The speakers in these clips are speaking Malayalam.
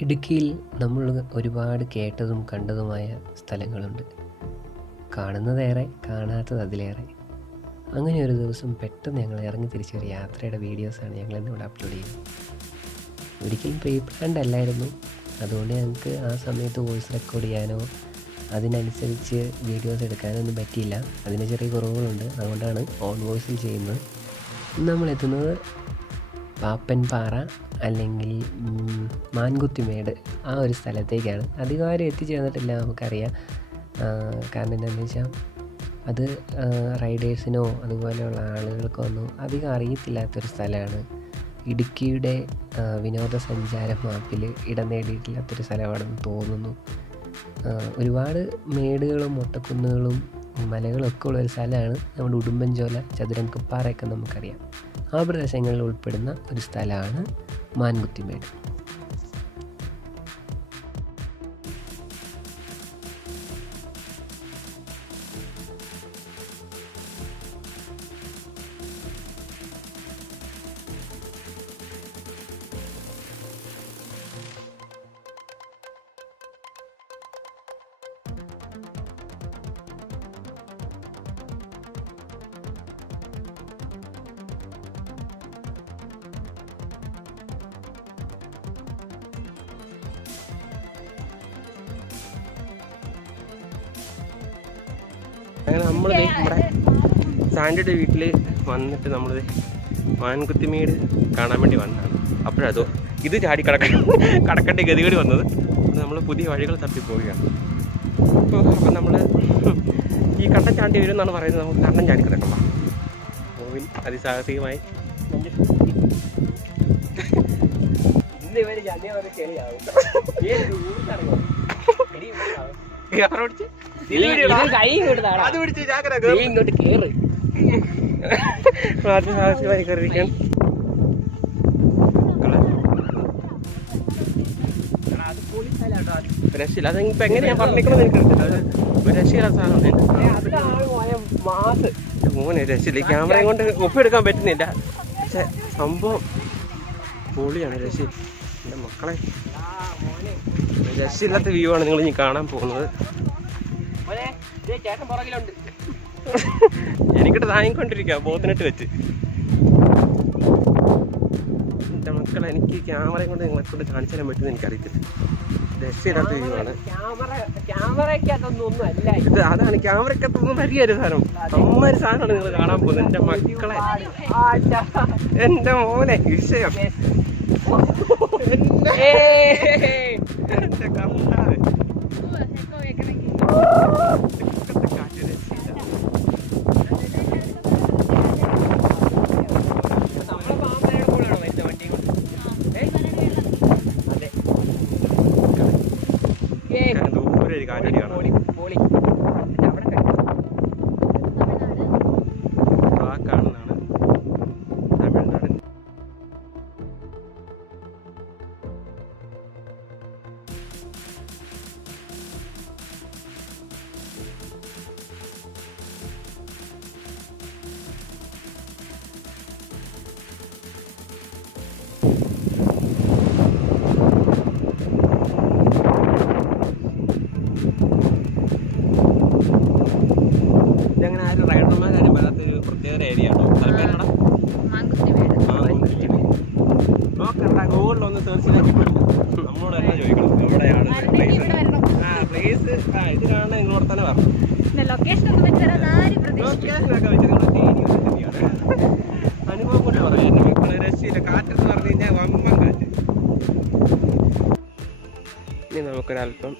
ഇടുക്കിയിൽ നമ്മൾ ഒരുപാട് കേട്ടതും കണ്ടതുമായ സ്ഥലങ്ങളുണ്ട്. കാണുന്നതേറെ, കാണാത്തത് അതിലേറെ. അങ്ങനെ ഒരു ദിവസം പെട്ടെന്ന് ഞങ്ങൾ ഇറങ്ങി തിരിച്ചൊരു യാത്രയുടെ വീഡിയോസാണ് ഞങ്ങളിന്നിവിടെ അപ്ലോഡ് ചെയ്യുന്നത്. ഒരിക്കലും പ്രീ പ്ലാൻഡ് അല്ലായിരുന്നു. അതുകൊണ്ട് ഞങ്ങൾക്ക് ആ സമയത്ത് വോയിസ് റെക്കോർഡ് ചെയ്യാനോ അതിനനുസരിച്ച് വീഡിയോസ് എടുക്കാനൊന്നും പറ്റിയില്ല. അതിന് ചെറിയ കുറവുകളുണ്ട്. അതുകൊണ്ടാണ് ഓൺ വോയിസിൽ ചെയ്യുന്നത്. നമ്മളെത്തുന്നത് പാപ്പൻപാറ അല്ലെങ്കിൽ മാൻകുത്തിമേട് ആ ഒരു സ്ഥലത്തേക്കാണ്. അധികം ആരും എത്തിച്ചേർന്നിട്ടില്ല, നമുക്കറിയാം. കാരണം എന്താണെന്ന് വെച്ചാൽ അത് റൈഡേഴ്സിനോ അതുപോലെയുള്ള ആളുകൾക്കോ ഒന്നും അധികം അറിയത്തില്ലാത്തൊരു സ്ഥലമാണ്. ഇടുക്കിയുടെ വിനോദസഞ്ചാര മാപ്പിൽ ഇടം നേടിയിട്ടില്ലാത്തൊരു സ്ഥലമാണെന്ന് തോന്നുന്നു. ഒരുപാട് മേടുകളും മൊട്ടക്കുന്നുകളും മലകളൊക്കെ ഉള്ളൊരു സ്ഥലമാണ്. നമ്മുടെ ഉടുമ്പൻചോല, ചതുരംഗപ്പാറയൊക്കെ നമുക്കറിയാം. ആ പ്രദേശങ്ങളിൽ ഉൾപ്പെടുന്ന ഒരു സ്ഥലമാണ് മാൻകുത്തിമേട്. അങ്ങനെ നമ്മൾ നമ്മുടെ സാൻഡിയുടെ വീട്ടിൽ വന്നിട്ട് നമ്മൾ മാൻകുത്തിമേട് കാണാൻ വേണ്ടി വന്നതാണ്. അപ്പോഴതോ ഇത് ചാടി കടക്കണ്ട ഗതികേട് വന്നത്. നമ്മൾ പുതിയ വഴികൾ തപ്പി പോവുകയാണ്. അപ്പം നമ്മൾ ഈ കണ്ടം ചാണ്ടി വരും എന്നാണ് പറയുന്നത്. നമുക്ക് കണ്ടം ചാടി കിടക്കാം. കോവിൽ അതിസാഹസികമായി കയറിയിരിക്കാൻ രക്ഷയില്ല. അതിപ്പോ എങ്ങനെയാ പറഞ്ഞിരിക്കണമെന്ന് എനിക്കറിയില്ല. ഒരു രക്ഷയില്ലാത്ത സാധനം മോനെ രക്ഷയില്ല. ക്യാമറയും കൊണ്ട് ഒപ്പിയെടുക്കാൻ പറ്റുന്നില്ല. പക്ഷെ സംഭവം പൊളിയാണ്. രക്ഷയില്ല. എൻ്റെ മക്കളെ, രക്ഷയില്ലാത്ത വ്യൂ ആണ് നിങ്ങൾ ഇനി കാണാൻ പോകുന്നത്. എനിക്കിട്ട് താങ്ങിക്കൊണ്ടിരിക്കുക ബോധനിട്ട് വെച്ച്. എൻ്റെ മക്കളെ, എനിക്ക് ക്യാമറയും കൊണ്ട് നിങ്ങളെ കൊണ്ട് കാണിച്ചു തരാൻ പറ്റുമെന്ന് എനിക്കറിയത്തില്ല. രക്ഷയില്ലാത്ത വ്യൂ ആണ്. ഇത് അതാണ് ക്യാമറയ്ക്കകത്തൊന്നും വലിയൊരു സാധനം. അമ്മൊരു സാധനമാണ് നിങ്ങൾ കാണാൻ പോകുന്നത്. എൻ്റെ മക്കളെ, എൻ്റെ മോനെ, വിഷയം എൻ്റെ കർത്താവ്. ദൂരെ ഒരു കാറ്റടി കാണാം. ആ കാണുന്നതാണ് തമിഴ്നാട്. ഇതങ്ങനെ ആരും റൈഡർമാരും വരാത്തൊരു പ്രത്യേക ഏരിയ ആണോ? സ്ഥലപ്പേരാണോ? നോക്കണ്ട, ഗൂഗിളിലൊന്ന് സെർച്ച് ചെയ്തിട്ടുണ്ട്. നമ്മളോട് തന്നെ ചോദിക്കണം എവിടെയാണ് പ്ലേസ്. ഇത് കാണാൻ നിങ്ങളോട് തന്നെ പറഞ്ഞു. ലൊക്കേഷനൊക്കെ വെച്ച് അനുഭവം കൊണ്ട് പറയാം. എന്നെ മക്കളെ രക്ഷയില്ല. കാറ്റെന്ന് പറഞ്ഞു കഴിഞ്ഞാൽ വമ്പൻ കാറ്റ്. ഇനി നമുക്കൊരല്പം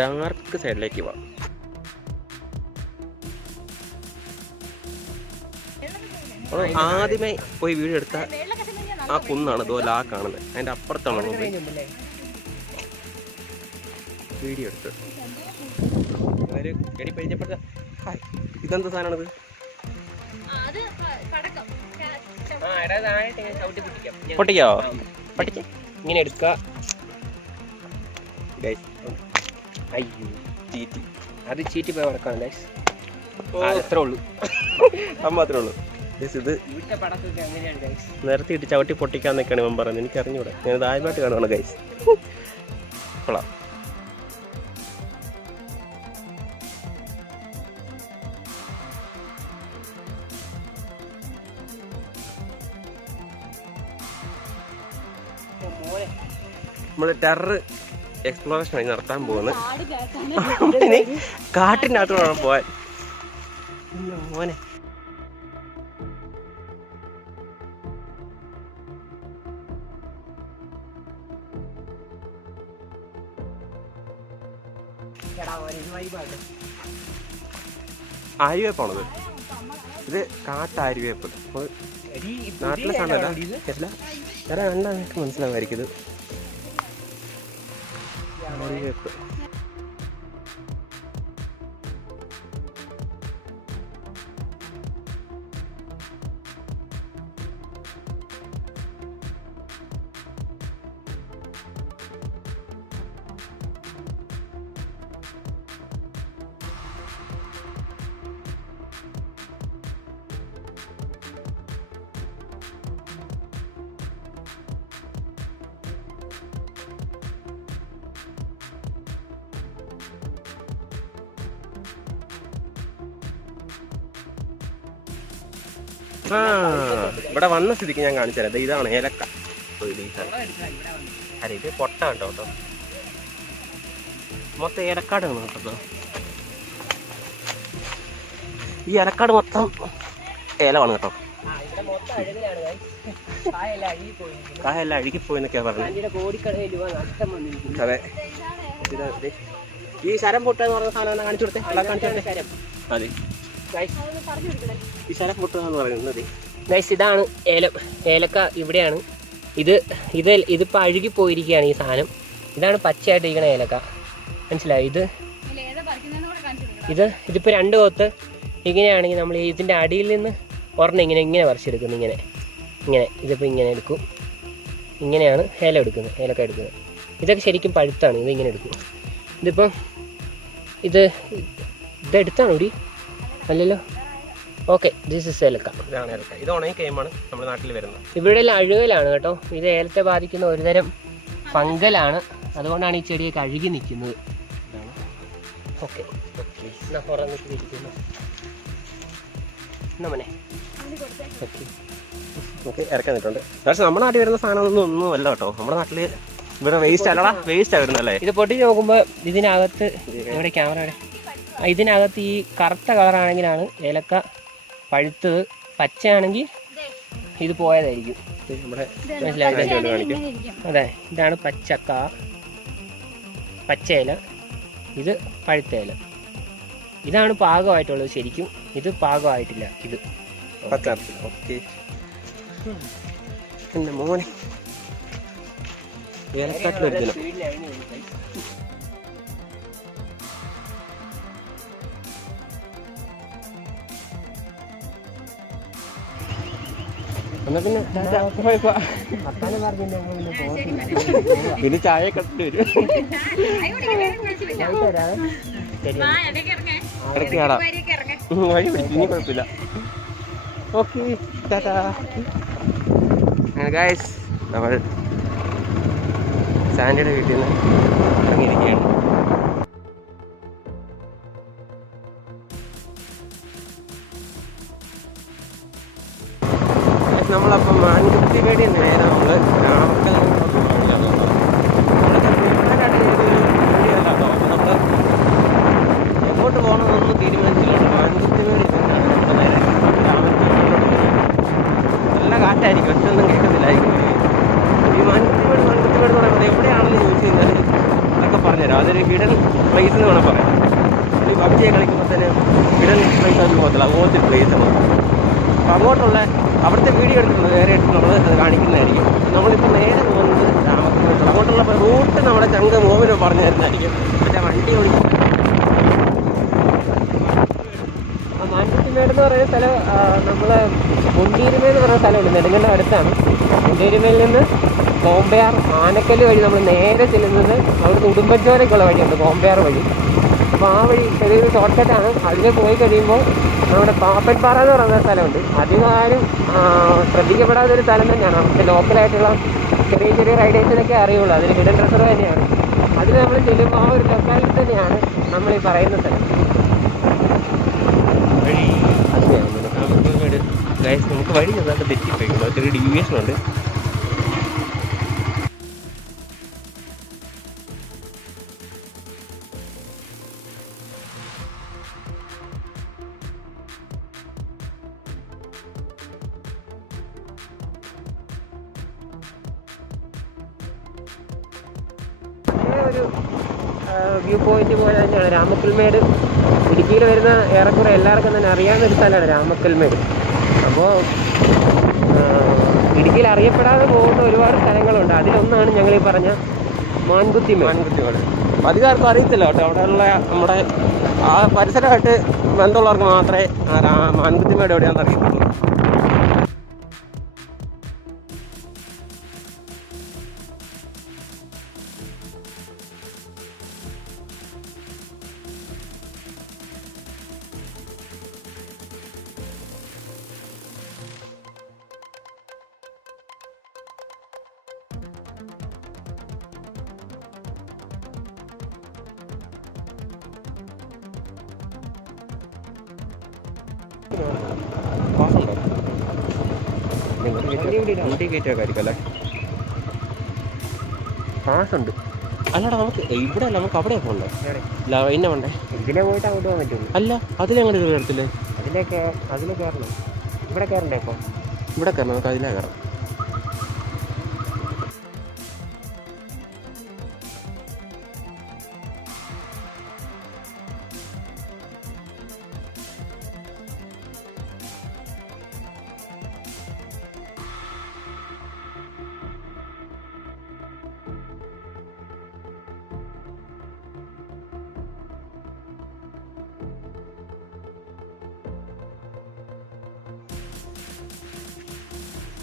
ഡാർക്ക് സൈഡിലേക്ക് പോവാം. ആദ്യമേ പോയി വീഡിയോ എടുത്ത ആ കുന്നാണ് ഇതുപോലെ ആ കാണുന്നത്. അതിൻ്റെ അപ്പുറത്താണ് നമ്മൾ വീഡിയോ എടുത്തത്. എടി പരിചയപ്പെടുത്ത. ഇതെന്താ സാധനമാണത്? പൊട്ടിക്കോ? പൊട്ടിക്ക. ഇങ്ങനെ എടുക്കുക. അയ്യോ, ചീറ്റി. അത് ചീറ്റി പോയി ഉറക്കാണ് ഗൈസ്. അത്രേ ഉള്ളൂ. അത് മാത്രമേ ഉള്ളൂ. ഇത് നിർത്തിയിട്ട് ചവിട്ടി പൊട്ടിക്കാന്നൊക്കെയാണ് ഇവൻ പറയുന്നത്. എനിക്ക് അറിഞ്ഞൂടെ. ഞാനിത് ആദ്യമായിട്ട് കാണുകയാണ് ഗൈസ്. കൊള്ളാം. നമ്മള് ടെറർ എക്സ്പ്ലോറേഷൻ ആയി നടത്താൻ പോകുന്നത്. ഇനി കാട്ടിനകത്ത് വേണം പോവാൻ. മോനെ ആര്യവേപ്പാണത്. ഇത് കാട്ടാര്യവേപ്പ്. നാട്ടിലെ സാധനമല്ല. വേറെ കണ്ടാ നിങ്ങൾക്ക് മനസ്സിലാവായിരിക്കും. ഇത് ആര്യവേപ്പ്. ഇവിടെ വന്ന സ്ഥിതിക്ക് ഞാൻ കാണിച്ചു തരാം. ഇതാണ് ഏലക്ക. അരെ ഇത് പൊട്ട കേട്ടോ കേട്ടോ. മൊത്തം ഏലക്കാടാണ് കേട്ടോ. ഈ ഏലക്കാട് മൊത്തം ഏലമാണ് കേട്ടോ. കായെല്ലാം അഴുകിപ്പോയെന്നൊക്കെയാ പറഞ്ഞത്. അതെ. ഈ ശരം പൊട്ട എന്ന് പറഞ്ഞ സാധനം കാണിച്ചു കൊടുത്തേ. അതെ, ഈ ശരം പൊട്ട എന്ന് പറയുന്നത്. ഇതാണ് ഏലം. ഏലക്ക ഇവിടെയാണ്. ഇതിപ്പോൾ അഴുകിപ്പോയിരിക്കുകയാണ് ഈ സാധനം. ഇതാണ് പച്ചയായിട്ടിരിക്കണ ഏലക്ക. മനസ്സിലായി? ഇതിപ്പോൾ 2 കൊത്ത് ഇങ്ങനെയാണെങ്കിൽ നമ്മൾ ഇതിൻ്റെ അടിയിൽ നിന്ന് ഒരെണ്ണം ഇങ്ങനെ പറിച്ചെടുക്കുന്നു. ഇങ്ങനെ ഇതിപ്പോൾ ഇങ്ങനെ എടുക്കും. ഇങ്ങനെയാണ് ഏലക്ക എടുക്കുന്നത്. ഇതൊക്കെ ശരിക്കും പഴുത്താണ്. ഇതിങ്ങനെ എടുക്കും. ഇതിപ്പം ഇതെടുത്താണോ ഇടി? അല്ലല്ലോ. ഓക്കെ, ദിസ് ഇസ് ഏലക്ക. ഇതാണ് ഏലക്ക. ഇത് ഉണങ്ങി കഴിയുമ്പോൾ നമ്മുടെ നാട്ടിൽ വരുന്നത്. ഇവിടെ അഴുകലാണ് കേട്ടോ. ഇത് ഏലത്തെ ബാധിക്കുന്ന ഒരുതരം ഫംഗലാണ്. അതുകൊണ്ടാണ് ഈ ചെടിയൊക്കെ അഴുകി നിൽക്കുന്നത്. ഓക്കെ ഓക്കെ ഇറക്കാൻ നിൽക്കുന്നുണ്ട്. പക്ഷെ നമ്മുടെ നാട്ടിൽ വരുന്ന സാധനമൊന്നും അല്ല കേട്ടോ. നമ്മുടെ നാട്ടിൽ ഇവിടെ വേസ്റ്റ് വരുന്നല്ലേ. ഇത് പൊട്ടിച്ച് നോക്കുമ്പോൾ ഇതിനകത്ത് ഇവിടെ ക്യാമറയുടെ ഇതിനകത്ത് ഈ കറുത്ത കളറാണെങ്കിലാണ് ഏലക്ക പഴുത്തത്. പച്ചയാണെങ്കിൽ ഇത് പോയതായിരിക്കും. അതെ, ഇതാണ് പച്ച ഇല. ഇത് പഴുത്ത ഇല. ഇതാണ് പാകമായിട്ടുള്ളത് ശരിക്കും. ഇത് പാകമായിട്ടില്ല. ഇത് എൻ്റെ മോനെ ഏലക്കാട്ടിലൊരിക്കലും എന്നാ പിന്നെ ചായ കട്ടിട്ട് വരും. ഇടയ്ക്കാടാ വഴി പറ്റി. ഇനി കുഴപ്പമില്ല. ഓക്കെ, ഗായ്സ് നമ്മൾ സാൻഡിയുടെ വീട്ടിൽ നിന്ന് ഇറങ്ങിയിരിക്കുകയാണ്. നമ്മളപ്പം മാൻകുത്തി വേടി നേരെ നമ്മൾ എങ്ങോട്ട് പോകണമെന്നൊന്നും തീരുമാനിച്ചില്ല. മാൻകുത്തി വേടി നേരെ നല്ല കാറ്റായിരിക്കും. ഒറ്റൊന്നും കേൾക്കത്തില്ലായിരിക്കും. ഈ മാൻകുത്തി വേടി എന്ന് പറയുന്നത് എവിടെയാണെന്ന് ചോദിച്ചു കഴിഞ്ഞാൽ അതൊക്കെ പറഞ്ഞുതരാം. അതൊരു ഹിഡൻ പ്ലേസ് എന്ന് വേണം പറയാം. ഈ പബ്ജിയെ കളിക്കുമ്പോൾ തന്നെ ഹിഡൻ പ്ലേസ് ആയിട്ട് പോകത്തില്ല. അതുപോലത്തെ പ്ലേസാണ്. അപ്പോൾ അങ്ങോട്ടുള്ള അവിടുത്തെ വീഡിയോ എടുക്കുന്നത് വേറെ എടുക്കുന്നത് അത് കാണിക്കുന്നതായിരിക്കും. നമ്മളിപ്പോൾ നേരെ പോകുന്നത് രാമക്കൽമേട്. അങ്ങോട്ടുള്ള റൂട്ട് നമ്മുടെ ചങ്ക മോവിനോ പറഞ്ഞു തരുന്നതായിരിക്കും. മറ്റേ വണ്ടി ഓടിക്കും. മാൻകുത്തിമേട് എന്ന് പറയുന്ന സ്ഥലം നമ്മൾ മുണ്ടീരുമേൽ എന്ന് പറയുന്ന സ്ഥലമുണ്ട്. നെടുങ്കണ്ട അടുത്താണ്. മുണ്ടീരുമേൽ നിന്ന് കോമ്പയാർ ആനക്കല്ല് വഴി നമ്മൾ നേരെ ചെല്ലുന്നത് അവിടുന്ന് ഉടുമ്പൻചോരയ്ക്കുള്ള വഴിയുണ്ട്, കോമ്പയാർ വഴി. അപ്പോൾ ആ വഴി ചെറിയൊരു ഷോർട്ട് കട്ടാണ്. അതിൽ പോയി കഴിയുമ്പോൾ നമ്മുടെ പാപ്പൻപാറ എന്ന് പറയുന്ന സ്ഥലമുണ്ട്. അധികം ആരും ശ്രദ്ധിക്കപ്പെടാത്തൊരു സ്ഥലം തന്നെയാണ്. നമുക്ക് ലോക്കലായിട്ടുള്ള ചെറിയ റൈഡേഴ്സിനൊക്കെ അറിയുള്ളൂ. അതിൽ ഹിഡൻ റിസർവ് തന്നെയാണ്. അതിൽ നമ്മൾ ചെല്ലുമ്പോൾ ആ ഒരു ലൊക്കാലിറ്റി തന്നെയാണ് നമ്മൾ ഈ പറയുന്ന സ്ഥലം. വഴി നമുക്ക് വഴി ചെറുതായിട്ട് തെറ്റിപ്പോയിട്ടുണ്ട്. ചെറിയ ഡീവിയേഷൻ ഉണ്ട്. ഒരു വ്യൂ പോയിന്റ് പോലെ തന്നെയാണ് രാമക്കൽമേട്. ഇടുക്കിയിൽ വരുന്ന ഏറെക്കുറെ എല്ലാവർക്കും തന്നെ അറിയാവുന്ന ഒരു സ്ഥലമാണ് രാമക്കൽമേട്. അപ്പോൾ ഇടുക്കിയിൽ അറിയപ്പെടാതെ പോകുന്ന ഒരുപാട് സ്ഥലങ്ങളുണ്ട്. അതിലൊന്നാണ് ഞങ്ങൾ ഈ പറഞ്ഞ മാൻകുത്തിമേട്. അധികാർക്കും അറിയത്തില്ല കേട്ടോ. അവിടെയുള്ള നമ്മുടെ ആ പരിസരമായിട്ട് ബന്ധമുള്ളവർക്ക് മാത്രമേ മാൻകുത്തിമേട് എവിടെയാണെന്ന് അറിയത്തുള്ളൂ. വണ്ടി കയറ്റൊക്കെ ആയിരിക്കും അല്ലേ? പാസുണ്ട്. അല്ലടാ നമുക്ക് ഇവിടെ അല്ല, നമുക്ക് അവിടെ പോകണ്ടേ? പിന്നെ വേണ്ടേ? ഇതിലെ പോയിട്ട് അങ്ങോട്ട് പോകാൻ പറ്റുള്ളൂ. അല്ല അതിലെങ്ങനെ കയറത്തില്ലേ? അതിലെ കയറണം. ഇവിടെ കയറണ്ടേ? ഇപ്പോൾ ഇവിടെ കയറണം. നമുക്ക് അതിലേ കയറാം.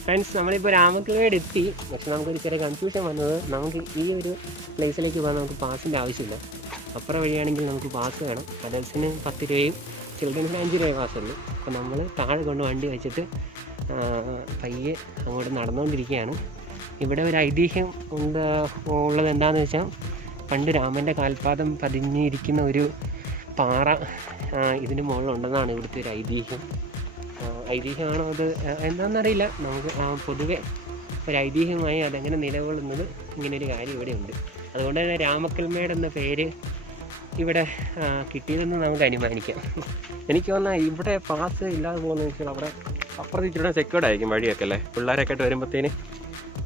ഫ്രണ്ട്സ്, നമ്മളിപ്പോൾ രാമക്കൽമേട് എത്തി. പക്ഷെ നമുക്കൊരു ചെറിയ കൺഫ്യൂഷൻ വന്നത്, നമുക്ക് ഈ ഒരു പ്ലേസിലേക്ക് പോകാൻ നമുക്ക് പാസിൻ്റെ ആവശ്യമില്ല. അപ്പുറം വഴിയാണെങ്കിൽ നമുക്ക് പാസ് വേണം. അഡൽസിന് 10 രൂപയും ചിൽഡ്രൻസിന് 5 രൂപ പാസ്സുള്ളൂ. അപ്പോൾ നമ്മൾ താഴെ കൊണ്ട് വണ്ടി വെച്ചിട്ട് പയ്യെ അങ്ങോട്ട് നടന്നുകൊണ്ടിരിക്കുകയാണ്. ഇവിടെ ഒരു ഐതിഹ്യം ഉള്ളത് എന്താണെന്ന് വെച്ചാൽ, പണ്ട് രാമൻ്റെ കാൽപാദം പതിഞ്ഞിരിക്കുന്ന ഒരു പാറ ഇതിന് മുകളിലുണ്ടെന്നാണ് ഇവിടുത്തെ ഒരു ഐതിഹ്യം. ഐതിഹ്യമാണോ അത് എന്താണെന്നറിയില്ല. നമുക്ക് പൊതുവെ ഒരു ഐതിഹ്യമായി അതെങ്ങനെ നിലകൊള്ളുന്നത് ഇങ്ങനൊരു കാര്യം ഇവിടെ ഉണ്ട്. അതുകൊണ്ട് തന്നെ രാമക്കൽമേട് എന്ന പേര് ഇവിടെ കിട്ടിയതെന്ന് നമുക്ക് അനുമാനിക്കാം. എനിക്ക് തോന്നുന്നത് ഇവിടെ പാസ് ഇല്ലാതെ പോകുന്ന വെച്ചാൽ അവിടെ അപ്പുറത്ത് ഇച്ചിരി സെക്യൂർഡ് ആയിരിക്കും വഴിയൊക്കെ അല്ലേ? പിള്ളേരൊക്കെ ആയിട്ട് വരുമ്പോഴത്തേന്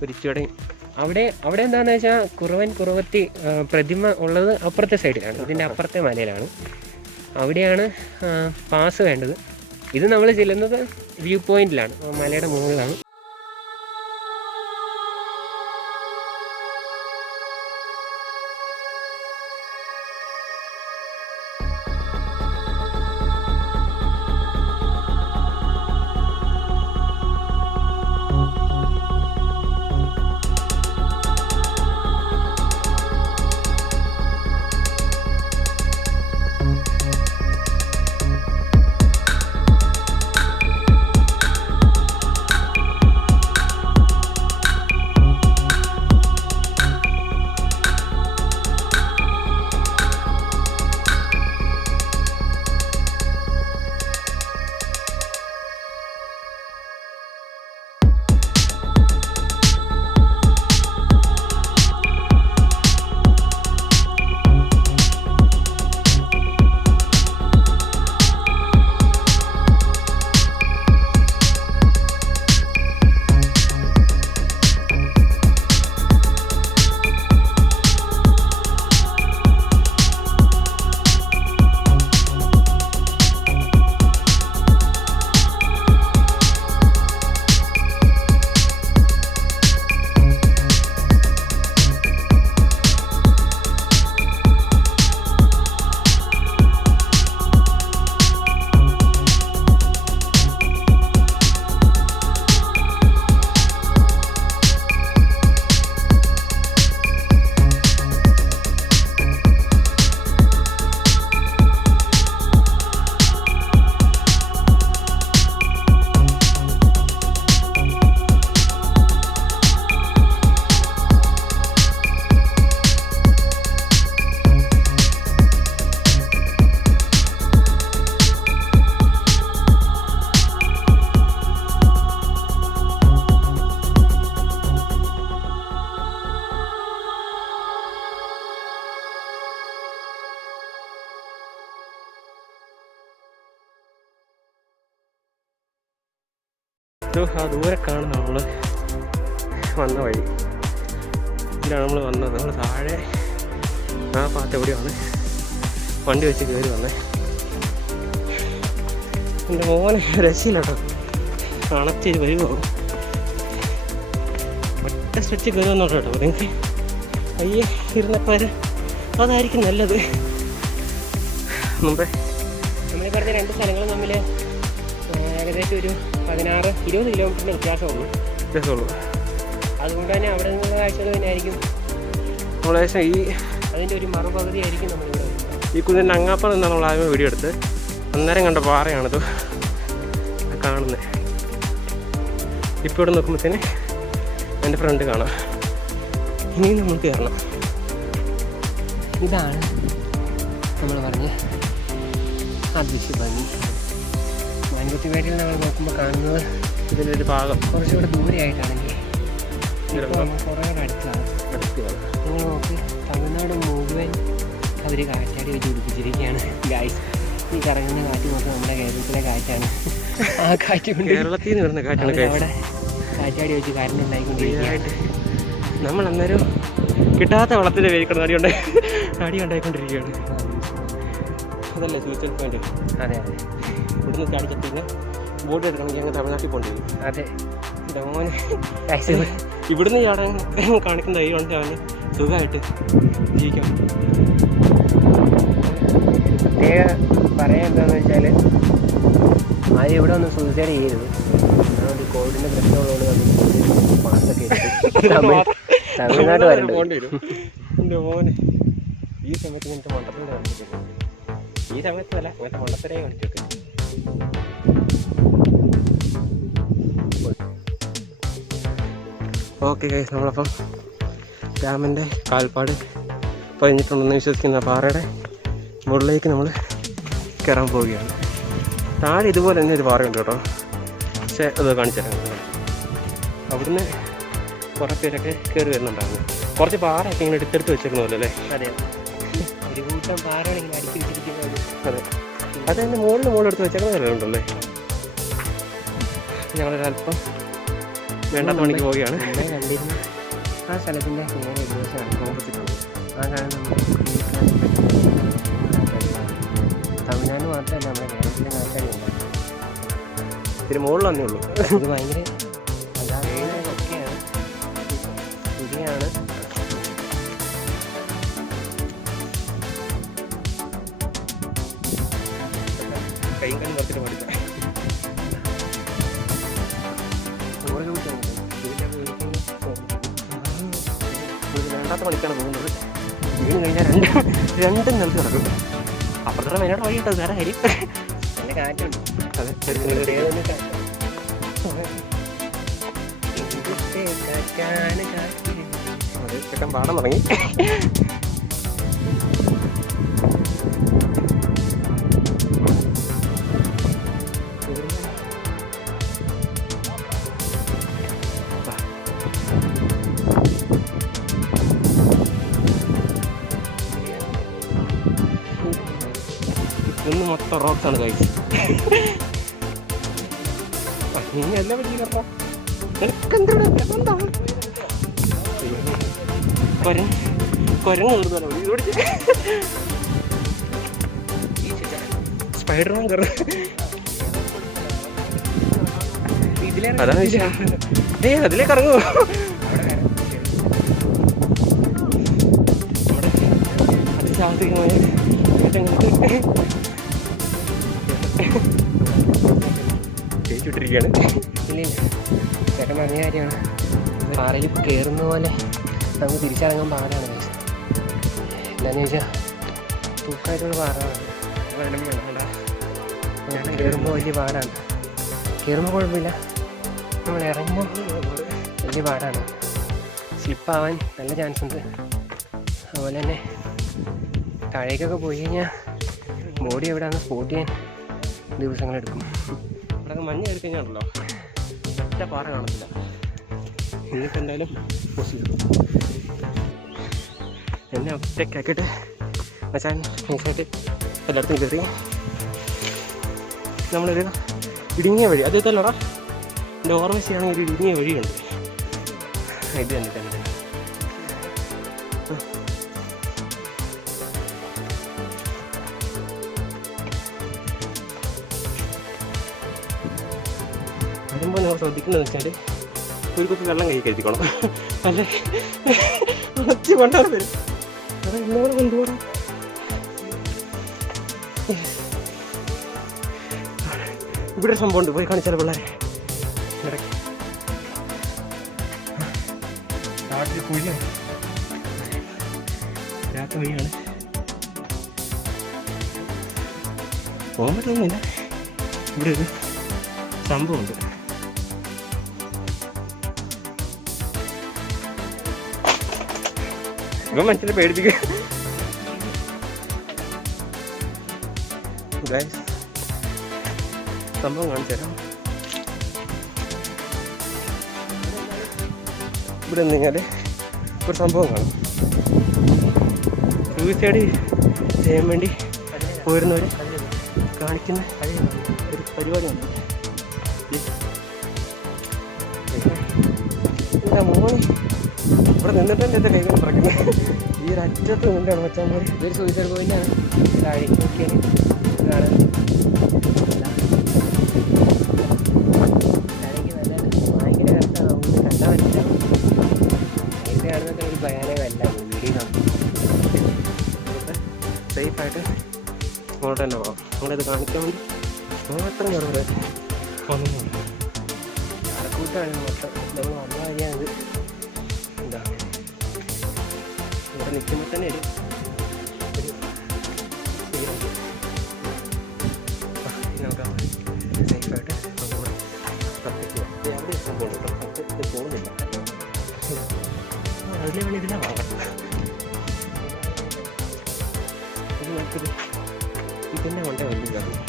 ഒരു ഇച്ചിരി അവിടെ എന്താണെന്ന് വെച്ചാൽ കുറുവത്തി പ്രതിമ ഉള്ളത് അപ്പുറത്തെ സൈഡിലാണ്. ഇതിൻ്റെ അപ്പുറത്തെ മലയിലാണ്. അവിടെയാണ് പാസ് വേണ്ടത്. ഇത് നമ്മൾ ചെല്ലുന്നത് വ്യൂ പോയിന്റിലാണ്, മലയുടെ മുകളിലാണ്. ആ ദൂരെ കാണുന്ന നമ്മൾ വന്ന വഴി. ഇതിലാണ് നമ്മൾ വന്നത്. നമ്മൾ താഴെ ആ ഭാഗത്ത് എവിടെയാണ് വണ്ടി വെച്ച് കയറി വന്നേ. എൻ്റെ മോനെ രക്ഷയില്ല കേട്ടോ, അണച്ചേരി വരുമോ ഒറ്റ സ്ട്രെച്ച് കയറി വന്നോട്ടോ കേട്ടോ. നിങ്ങൾക്ക് അയ്യേ ഇരുന്നപ്പോൾ അതായിരിക്കും നല്ലത്. മുമ്പേ നമ്മൾ പറഞ്ഞ 2 സ്ഥലങ്ങളും തമ്മിൽ ഏകദേശം ഒരു 16-20 കിലോമീറ്ററിൻ്റെ വ്യത്യാസമുള്ളൂ. അതുകൊണ്ട് തന്നെ അവിടെ നിന്നുള്ള കാഴ്ചകൾ തന്നെ ആയിരിക്കും നമ്മളേകദേശം അതിൻ്റെ ഒരു മറുപകുതി ആയിരിക്കും നമ്മളിവിടെ ഈ കുന്നിൻ്റെ അങ്ങാപ്പുറം നിന്നാണ് നമ്മൾ ആദ്യമേ വീഡിയോ എടുത്ത്. അന്നേരം കണ്ട പാറയാണിത് കാണുന്നത്. ഇപ്പോൾ ഇവിടെ നോക്കുമ്പോഴത്തേന് എൻ്റെ ഫ്രണ്ട് കാണാം. ഇനിയും നമ്മൾ കയറണം. ഇതാണ് നമ്മൾ പറഞ്ഞ അദൃശ്യ ഭംഗി. മാൻകുത്തിമേട്ടിൽ നമ്മൾ നോക്കുമ്പോൾ കാണുന്നത് ഇതിലൊരു ഭാഗം കുറച്ചുകൂടെ ദൂരെയായിട്ടാണെങ്കിൽ കുറേ അടുത്താണ്. നിങ്ങൾ നോക്കി തമിഴ്നാട് മുഴുവൻ അവർ കാറ്റാടി വെച്ച് പിടിപ്പിച്ചിരിക്കുകയാണ് ഗായ്സ്. ഈ കറങ്ങുന്ന കാറ്റ് നോക്കി നമ്മുടെ കേരളത്തിലെ കാറ്റാണ്. ആ കാറ്റ് കൊണ്ട് കേരളത്തിൽ നിന്ന് വരുന്ന കാറ്റാണ് അവിടെ കാറ്റാടി വെച്ച് കാറ്റിനുണ്ടായിക്കൊണ്ടിരിക്കുകയായിട്ട്. നമ്മൾ അന്നേരം കിട്ടാത്ത വെള്ളത്തിൻ്റെ വേലിക്കുന്ന അടി ഉണ്ടായിക്കൊണ്ടിരിക്കുകയാണ്. അതല്ലേ സൂയിസൈഡ് പോയിന്റ്? അതെ അതെ. ഇവിടുന്ന് കാണിച്ചിട്ട് പിന്നെ ബോട്ട് എടുക്കണമെങ്കിൽ ഞങ്ങൾ തമിഴ്നാട്ടിൽ പോകേണ്ടി വരും. അതെ മോനെ ഇവിടുന്ന് ചാടാൻ കാണിക്കുന്ന ധൈര്യമുണ്ട് അവന് സുഖമായിട്ട് ജീവിക്കാം. പ്രത്യേകം പറയാൻ എന്താണെന്ന് വെച്ചാൽ ആരും ഇവിടെ ഒന്നും സൂയിസൈഡ് ചെയ്യരുത്. അതുകൊണ്ട് കോവിഡിൻ്റെ പ്രശ്നമുള്ളതുകൊണ്ട് നമുക്ക് മാസ്കൊക്കെ തമിഴ്നാട് പോകേണ്ടി വരും. എൻ്റെ മോനെ ഈ സമയത്ത് എനിക്ക് മണ്ടത്തിൻ്റെ കാണിച്ചിട്ടുണ്ട്. ഈ സമയത്തല്ല മറ്റേ മണ്ടത്തരേ കാണിച്ചിട്ട്. ഓക്കെ ഗൈസ്, നമ്മളപ്പം ഡാമിൻ്റെ കാൽപ്പാട് പതിഞ്ഞിട്ടുണ്ടെന്ന് വിശ്വസിക്കുന്ന പാറയുടെ മുകളിലേക്ക് നമ്മൾ കയറാൻ പോവുകയാണ്. താഴെ ഇതുപോലെ തന്നെ ഒരു പാറയുണ്ട് കേട്ടോ, പക്ഷേ അത് കാണിച്ചുതരാം. അവിടുന്ന് കുറേ പേരൊക്കെ കയറി വരുന്നുണ്ടായിരുന്നു. കുറച്ച് പാറയൊക്കെ ഇങ്ങനെ എടുത്തെടുത്ത് വെച്ചേക്കണ പോലെ അല്ലേ? അതെ, ഒരു കൂട്ടം പാറകൾ ഇങ്ങനെ അടുക്കി വെച്ചിരിക്കുന്നത്. അതെ, അത് തന്നെ മുകളിലെടുത്ത് വെച്ചേക്കണ ഉണ്ടല്ലേ. ഞങ്ങളൊരല്പം വേണ്ടാത്ത മണിക്ക് പോവുകയാണ്. കണ്ടിരുന്നു ആ സ്ഥലത്തിൻ്റെ നേരെ എതിർവശമാണ് ഓപ്പോസിറ്റാണ്. ആ കാരണം തമിഴ്നാട് മാത്രമല്ല നമ്മുടെ കേരളത്തിലെ നാട്ടുകാരുണ്ട്. ഇതിന് മുകളിൽ വന്നേ ഉള്ളൂ. ഇത് ഭയങ്കര ഒക്കെയാണ് പുതിയാണ്. കൈയും കണ്ണും കുറച്ചിട്ട് പഠിക്കാം. വേണ്ടാത്ത പണിക്കാണ് പോകുന്നത്. വീണ് കഴിഞ്ഞാൽ രണ്ടും നിലത്ത് കിടക്കും. അപ്പുറത്തെ മെയിനായിട്ട് വഴി കിട്ടും. വേറെ കാര്യം നല്ല കാറ്റുണ്ട്. അതെ, ചെക്കൻ പാടം തുടങ്ങി. ഇന്ന് മൊത്തം റോക്സാണ് കഴിച്ച്. നീ എല്ലാം പറ്റിയില്ലപ്പാ. കുരങ്ങ് സ്പൈഡർമാൻ കയറും. അതാണ് വിഷയം. അതിലേക്ക് ഇറങ്ങുമോ? അതിസാഹസികമായ ജയിച്ചിട്ടിരിക്കുകയാണ്. ഇല്ല ചേട്ടൻ പറഞ്ഞ കാര്യമാണ്. പാറയിൽ കയറുന്ന പോലെ നമുക്ക് തിരിച്ചിറങ്ങാൻ പാടാണ്. എന്താണെന്ന് ചോദിച്ചാൽ തൂക്കായിട്ടുള്ള പാറകളാണ്. കയറുമ്പോൾ വലിയ പാടാണ്. കയറുമ്പോൾ കുഴപ്പമില്ല, നമ്മൾ ഇറങ്ങുമ്പോൾ വലിയ പാടാണ്. സ്ലിപ്പാവാൻ നല്ല ചാൻസ് ഉണ്ട്. അതുപോലെ തന്നെ താഴേക്കൊക്കെ പോയി കഴിഞ്ഞാൽ ബോഡി എവിടെയാണ് സ്പോട്ട് ചെയ്യാൻ ദിവസങ്ങളെടുക്കും. ഇവിടെ മഞ്ഞ് കയറി കഴിഞ്ഞാണല്ലോ ഒറ്റ പാറ കാണത്തില്ല. ഇന്നിപ്പോൾ എന്തായാലും എന്നെ ഒറ്റയ്ക്കാക്കിയിട്ട് മച്ചാൻ നൈസായിട്ട് എല്ലായിടത്തും കയറി. നമ്മളൊരു ഇടുങ്ങിയ വഴി അതേതല്ലടാ എൻ്റെ ഓർമ്മ ശരിയാണെങ്കിൽ ഒരു ഇടുങ്ങിയ വഴിയുണ്ട്. ഇത് തന്നെ തന്നെ വരുമ്പോൾ നമ്മൾ ശ്രദ്ധിക്കുന്നതെന്ന് വെച്ചാൽ ഒരു കുപ്പി വെള്ളം കൈ കരുതിക്കോണം, അല്ലെ ഒച്ചി കൊണ്ടാണ് വരും. അത് ഇന്നോടെ കൊണ്ടുപോകണം. ഇവിടെ സംഭവം ഉണ്ട്, പോയി കാണിച്ചാലോ പിള്ളേരെ. നാട്ടിൽ കുഴിയാണ്, രാത്രി വഴിയാണ്, പോകാൻ പറ്റുന്നില്ല. ഇവിടെ ഒരു സംഭവമുണ്ട്. ഇവൻ മനുഷ്യനെ പേടിപ്പിക്കുക. സംഭവം കാണിച്ചു തരാം. ഇവിടെ നിന്ന് കഴിഞ്ഞാൽ ഒരു സംഭവം കാണും. സൂയിസൈഡ് ചെയ്യാൻ വേണ്ടി പോരുന്നവർ കാണിക്കുന്ന ഒരു പരിപാടിയുണ്ട്. മോനെ ഇവിടെ നിന്നിട്ടുണ്ട് എൻ്റെ കൈകൾ പറക്കുന്നത്. ഈ ഒരു അറ്റത്ത് നിന്നാണ് മച്ചാന്മാർ. ഇതൊരു സൂയിസൈഡ് പോയിന്റാണ്. താഴെ നോക്കിയാൽ കാണാൻ ഭയങ്കര കഷ്ടമാണ്. നമുക്ക് കണ്ടാൽ മനസ്സിലാവും. നേരത്തെ കാണുന്നൊക്കെ ഒരു ഭയാനകമല്ല, വീഡിയോ സേഫായിട്ട് അങ്ങോട്ട് തന്നെ പോകാം. നമ്മളിത് കാണിക്കാൻ വേണ്ടി മാത്രം ചെറുത് വന്നുണ്ട്. ആൾക്കൂട്ടാണ് മൊത്തം. നമ്മൾ വന്ന വഴിയാണിത്. എന്താ ഇവിടെ നിൽക്കുമ്പോൾ തന്നെ ഒരു നമുക്ക് സേഫായിട്ട് നമ്മൾ പുറത്തേക്ക് പോകാം. അവിടെ സംഭവം കേട്ടോ, പുറത്തേക്ക് പോകുന്നില്ല. അതിലെ വേണ്ടി ഇതിനെ വാങ്ങാം. ഇത് നമുക്കിത് ഇതിൻ്റെ കൊണ്ടേ വലിയ കയറും.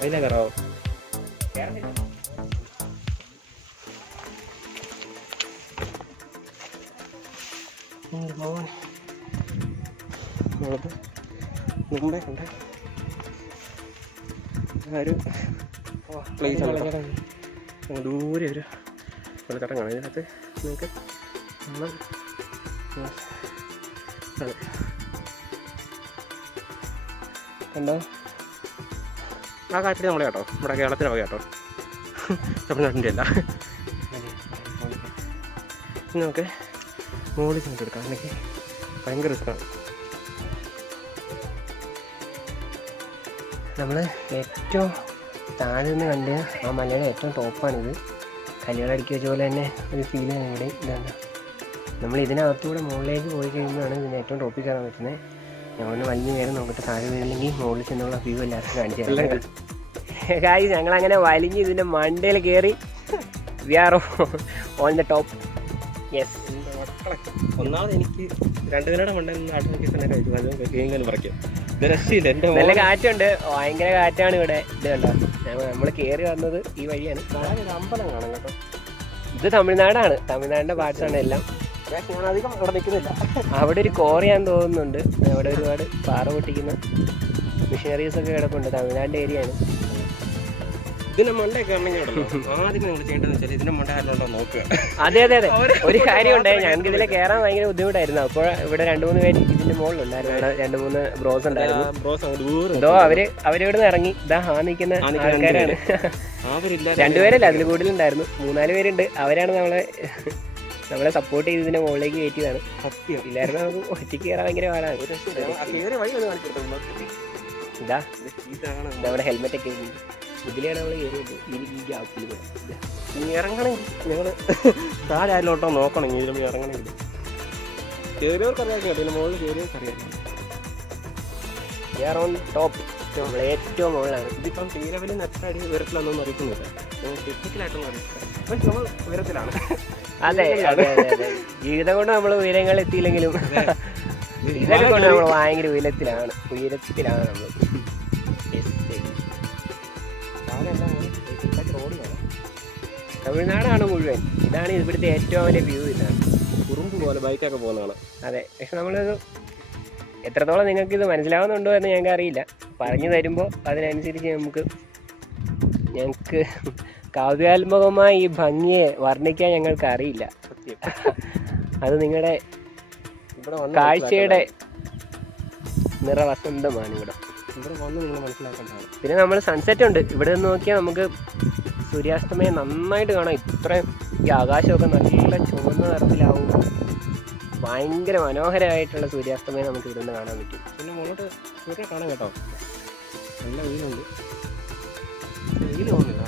അതിലെ കയറാവോ? നമ്മളത് മുമ്പേ കണ്ട ഒരു പ്ലേസ് ആണ്. ദൂരെ ഒരു വെള്ളച്ചാട്ടം കാണാം. ഇതിനകത്ത് നിങ്ങൾക്ക് നമ്മൾ കണ്ടോ? ആ കാറ്റിൽ നമ്മളെ കേട്ടോ, നമ്മുടെ കേരളത്തിലെ വക കേട്ടോ, തമിഴ്നാട്ടിൻ്റെ അല്ല. നമുക്ക് മോളിൽ ചെന്നിട്ട് എടുക്കാം, അല്ലെങ്കിൽ ഭയങ്കര റിസ്ക്കാണ്. നമ്മൾ ഏറ്റവും താഴെ നിന്ന് കണ്ട് ആ മലയുടെ ഏറ്റവും ടോപ്പാണിത്. കല്യാണം അടുക്കി വെച്ച പോലെ തന്നെ ഒരു ഫീലാണ് ഇവിടെ. ഇതാണ് നമ്മൾ ഇതിനകത്തൂടെ മുകളിലേക്ക് പോയി കഴിയുമ്പോഴാണ് ഇതിന് ഏറ്റവും ടോപ്പിൽ കയറാൻ പറ്റുന്നത്. ഞങ്ങളൊന്ന് വലിയ നേരം നോക്കിയിട്ട് താഴെ വീഴുന്നെങ്കിൽ മുകളിൽ ചെന്നുള്ള വ്യൂ എല്ലാവർക്കും കാണിച്ചു തരാം. കാര്യം ഞങ്ങളങ്ങനെ വലിഞ്ഞ് ഇതിൻ്റെ മണ്ടയിൽ കയറി we are on the top. Yes. ഒന്നാമത് എനിക്ക് 2 ദിനയുടെ മണ്ടയിൽ നിന്ന് ആട്ടോക്കി തന്നെ കഴിച്ചു. അതും കേൾക്കാനും പറയ്ക്കും. ഇത് രക്ഷയില്ല. എൻ്റെ നല്ല കാറ്റുണ്ട്, ഭയങ്കര കാറ്റാണ് ഇവിടെ. ഇത് കണ്ടോ, നമ്മൾ കയറി വന്നത് ഈ വഴിയാണ്. അമ്പലം കാണാം കേട്ടോ. ഇത് തമിഴ്നാടാണ്, തമിഴ്നാടിൻ്റെ പാർട്സാണ് എല്ലാം. ഞാൻ അധികം അവിടെ നിൽക്കുന്നില്ല. അവിടെ ഒരു കോറിയാന്ന് തോന്നുന്നുണ്ട്. അവിടെ ഒരുപാട് പാറ പൊട്ടിക്കുന്ന മെഷീനറീസ് ഒക്കെ കിടപ്പുണ്ട്. തമിഴ്നാടിൻ്റെ ഏരിയയാണ്. ഇതിന്റെ മണ്ടയൊക്കെ ആണെങ്കിൽ ആദ്യം നിങ്ങൾ ചെയ്യേണ്ടതെന്ന് വെച്ചാൽ ഇതിന്റെ മണ്ട ആരുണ്ടോ നോക്കുക. അതെ അതെ അതെ. ഒരു കാര്യമുണ്ട്, ഞങ്ങൾക്ക് ഇതിൽ കയറാൻ ഭയങ്കര ബുദ്ധിമുട്ടായിരുന്നു. അപ്പോൾ ഇവിടെ 2-3 പേര് ഇതിന്റെ മുകളിലുണ്ടായിരുന്നു. ഇവിടെ 2-3 ബ്രോസ് ഉണ്ടായിരുന്നു. എന്തോ അവരിവിടെ നിന്ന് ഇറങ്ങി ഇതാ നിൽക്കുന്ന ആൾക്കാരാണ്. 2 പേരല്ല, അതിൽ കൂടുതലുണ്ടായിരുന്നു. 3-4 പേരുണ്ട്. അവരാണ് നമ്മളെ സപ്പോർട്ട് ചെയ്ത് ഇതിന്റെ മുകളിലേക്ക് കയറ്റിയതാണ്. സത്യം ഇല്ലായിരുന്നു നമുക്ക് ഒറ്റയ്ക്ക് കയറാൻ ഭയങ്കര പാടാണ്. ഇതാ നമ്മുടെ ഹെൽമെറ്റ് ഒക്കെ ഇതിലാണ് നമ്മൾ കയറിയത്. ഈ ഗ്യാപ്പിൽ ഇനി ഇറങ്ങണമെങ്കിൽ ഞങ്ങൾ താഴെ ആരിലോട്ടോ നോക്കണമെങ്കിൽ ഇതിലും ഇറങ്ങണമെങ്കിൽ കയറിയവർക്കറിയാം കേട്ടോ. ഇതിന് മുകളിൽ കയറിയവർക്കറിയാം. ഓൺ ടോപ്പ്, നമ്മൾ ഏറ്റവും മുകളിലാണ്. ഇതിപ്പം സീ ലെവലിൽ എത്ര അടി ഉയരത്തിലാണെന്നൊന്നും അറിയിക്കുന്നില്ല. ടെക്നിക്കലായിട്ടൊന്നും അറിയില്ല. പക്ഷെ നമ്മൾ ഉയരത്തിലാണ്. അതെ അതെ അതെ അതെ. ജീവിതം കൊണ്ട് നമ്മൾ ഉയരങ്ങൾ എത്തിയില്ലെങ്കിലും ഇതൊക്കെ കൊണ്ട് നമ്മൾ ഭയങ്കര ഉയരത്തിലാണ് നമ്മൾ. തമിഴ്നാടാണ് മുഴുവൻ. ഇതാണ് ഇവിടുത്തെ ഏറ്റവും വലിയ വ്യൂ. ഇതാണ് കുറുമ്പ് പോലെ ബൈക്കൊക്കെ പോകുന്നതാണ്. അതെ. പക്ഷെ നമ്മളത് എത്രത്തോളം നിങ്ങൾക്ക് ഇത് മനസ്സിലാവുന്നുണ്ടോ എന്ന് ഞങ്ങൾക്ക് അറിയില്ല. പറഞ്ഞു തരുമ്പോൾ അതിനനുസരിച്ച് ഞങ്ങൾക്ക് കാവ്യാത്മകമായ ഈ ഭംഗിയെ വർണ്ണിക്കാൻ ഞങ്ങൾക്ക് അറിയില്ല. അത് നിങ്ങളുടെ കാഴ്ചയുടെ നിറവസന്തമാണ് ഇവിടെ വന്ന് നിങ്ങൾ മനസ്സിലാക്കേണ്ടതാണ്. പിന്നെ നമ്മൾ സൺസെറ്റ് ഉണ്ട്. ഇവിടെ നിന്ന് നോക്കിയാൽ നമുക്ക് സൂര്യാസ്തമയം നന്നായിട്ട് കാണാം. ഇത്രയും ഈ ആകാശമൊക്കെ നല്ല ചുവന്ന നിറത്തിലാവും. ഭയങ്കര മനോഹരമായിട്ടുള്ള സൂര്യാസ്തമയം നമുക്ക് ഇവിടെ നിന്ന് കാണാൻ പറ്റും. പിന്നെ മുന്നോട്ട് സൂര്യനെ കാണാം കേട്ടോ. നല്ല വെയിലുണ്ട്. വെയിൽ പോകുന്നില്ല.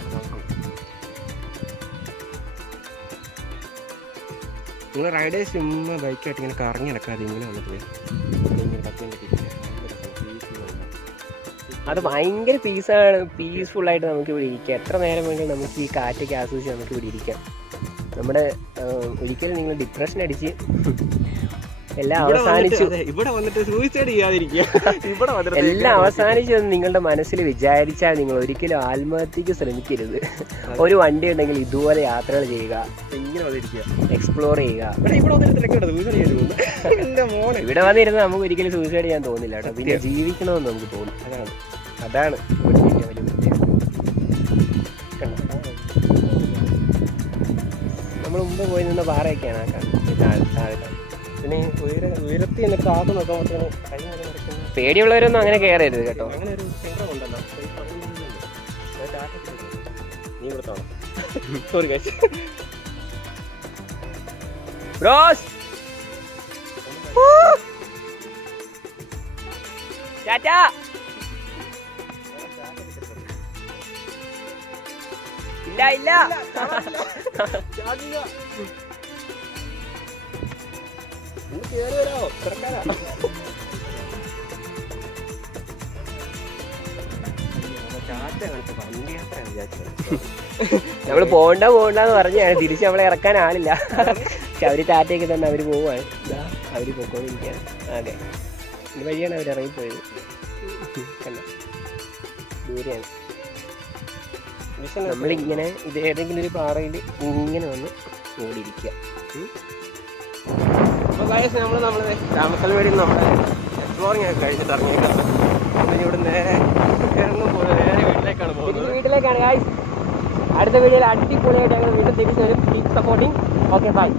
നിങ്ങൾ റൈഡേഴ്സ് ചുമ്മാ ബൈക്കായിട്ട് ഇങ്ങനെ കറങ്ങി നടക്കാതെ ഇങ്ങനെ വന്നിട്ട് അത് ഭയങ്കര പീസ്ഫുള്ളായിട്ട് നമുക്ക് ഇവിടെ ഇരിക്കാം. എത്ര നേരം വേണമെങ്കിലും നമുക്ക് ഈ കാറ്റൊക്കെ ആസ്വദിച്ച് നമുക്ക് ഇവിടെ ഇരിക്കാം. നമ്മുടെ ഒരിക്കലും നിങ്ങൾ ഡിപ്രഷൻ അടിച്ച് എല്ലാം അവസാനിച്ചു, ഇവിടെ വന്നിട്ട് സൂയിസൈഡ് ചെയ്യാതിരിക്കുക. എല്ലാം അവസാനിച്ചു നിങ്ങളുടെ മനസ്സിൽ വിചാരിച്ചാൽ നിങ്ങൾ ഒരിക്കലും ആത്മഹത്യക്ക് ശ്രമിക്കരുത്. ഒരു വണ്ടി ഉണ്ടെങ്കിൽ ഇതുപോലെ യാത്രകൾ ചെയ്യുക, എക്സ്പ്ലോർ ചെയ്യുക. ഇവിടെ വന്നിരുന്ന് നമുക്ക് ഒരിക്കലും സൂയിസൈഡ് ചെയ്യാൻ തോന്നില്ല കേട്ടോ. പിന്നെ ജീവിക്കണമെന്ന് നമുക്ക് തോന്നും. അതാണ് ഇവിടുത്തെ ഏറ്റവും വലിയ പ്രത്യേകത. നമ്മൾ മുമ്പ് പോയി നിന്ന പാറയൊക്കെയാണ് ആ കാണുന്നത്. പിന്നെ ഉയരത്തി എന്നിട്ട് താഴത്ത് നോക്കാൻ പേടിയുള്ളവരൊന്നും അങ്ങനെ കയറരുത് കേട്ടോ. അങ്ങനെ ഒരു സിംഹം ഉണ്ടല്ലോ. നീ കൊടുത്താണോ? Sorry guys. Bros tata. ഇല്ല നമ്മള് പോണ്ടെന്ന് പറഞ്ഞാണ്. തിരിച്ച് നമ്മളെ ഇറക്കാൻ ആളില്ല. പക്ഷെ അവര് ടാറ്റയൊക്കെ തന്നെ അവര് പോവാണ്. അവര് പൊക്കോണ്ടിരിക്കുകയാണ്. അതെ, ഇത് വഴിയാണ് അവർ ഇറങ്ങിപ്പോയത്. കണ്ട ദൂരെയാണ്. നമ്മളിങ്ങനെ ഇത് ഏതെങ്കിലും ഒരു പാറയിൽ ഇങ്ങനെ വന്ന് ഓടിയിരിക്കുക. അപ്പോൾ ഗൈസ് നമ്മള് രാമക്കൽമേടിൽ നമ്മുടെ എക്സ്പ്ലോറിംഗ് ഒക്കെ കഴിഞ്ഞിട്ട് ഇറങ്ങിയേക്കാണ്. ഇവിടെ നേരെ വീട്ടിലേക്കാണ് ഗൈസ്. അടുത്ത വീഡിയോയിൽ അടിപൊളിയായിട്ട് ഞങ്ങൾ വീണ്ടും തിരിച്ചു വരും. Keep supporting. Okay bye.